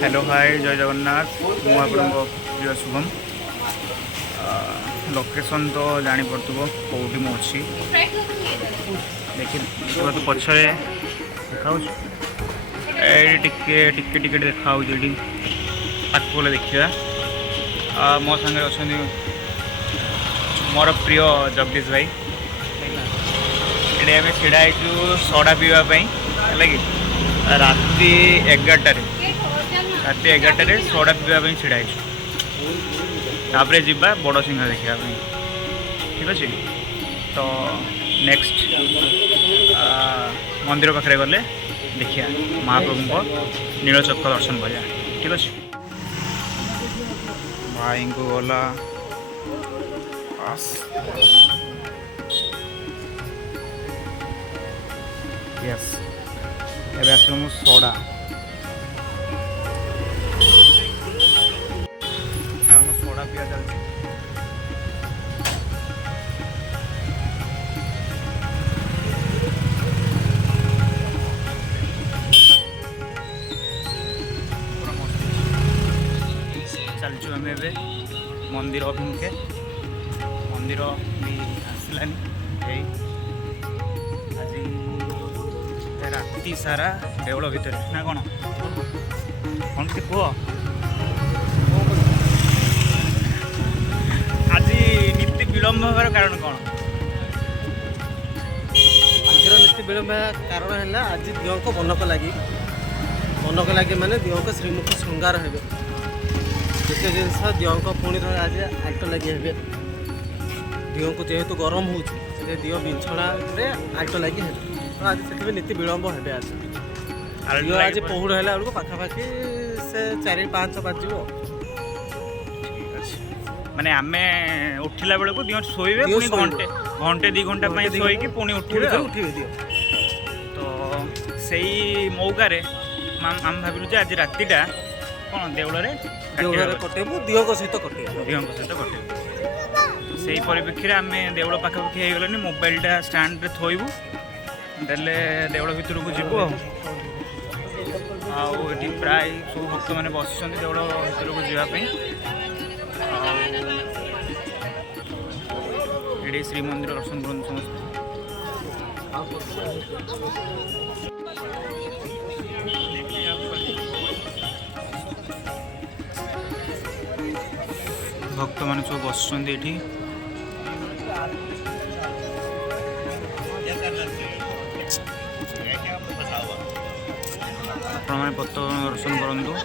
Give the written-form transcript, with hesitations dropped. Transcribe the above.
Hello hi जय जगन्नाथ मु आपन प्रिय शुभम लोकेशन तो जापो कौटी मुझे देखिए तो पछरे देखा टिके टिके टिके देखा पाखले देखा मो सागर अच्छा मोर प्रिय जगदीश भाई ये आम ढड़ा सड़ा पीवाई है कि राति 11टार राति 11टार सड़ा पीवाई ढड़ा तापर जीवा बड़ सिंह देखा ठीक अच्छे तो नेक्स्ट मंदिर पाखे गले देखिया महाप्रभु नीलचक्र दर्शन करा ठीक अच्छे भाई को गला यस एवं आस सड़ा सड़ा पिया चलती चलचु आम ए मंदिर अभिमुखे मंदिर भी आसलानी आज राति सारा देवल भितर ना कौन कौन से कह आज नीति विलम्ब होबार कारण कौन आज नीति विलम्ब कारण है आज दियों को बनक लगे माने दियों को श्रीमुख श्रृंगार हे जिते जिनस दियों को पुणी थे आज आट लगे हे दियों को जेहेतु गरम हो दियो बिछणा आट लगे हे तो आज से नीति विलम्ब हे आज दियो आज पहुड़ है बेलू पाखापाखि से 4-5 बाजब माने आमे उठिला बेले को दियो सोइबे पुनी घंटे घंटे 2 घंटा पई सोई कि पुनी उठिबे दियो तो सेही मौका रे आम भाबिलु जे आज रातिटा कोन देवल रे कटेबू दियो को सहित कटे दियो को सहित कटे सेही परिप्रेक्षी आम देवल पाखापाखि हो गलानी मोबाइलटा स्टैंड रे थोइबू देले देवल भितर को जीवु आउ प्राय सब भक्त मैंने बस देवल भितर को जावाई ये श्रीमंदिर दर्शन कर समस्त भक्त मान सब बस आप पत्त दर्शन करूँ।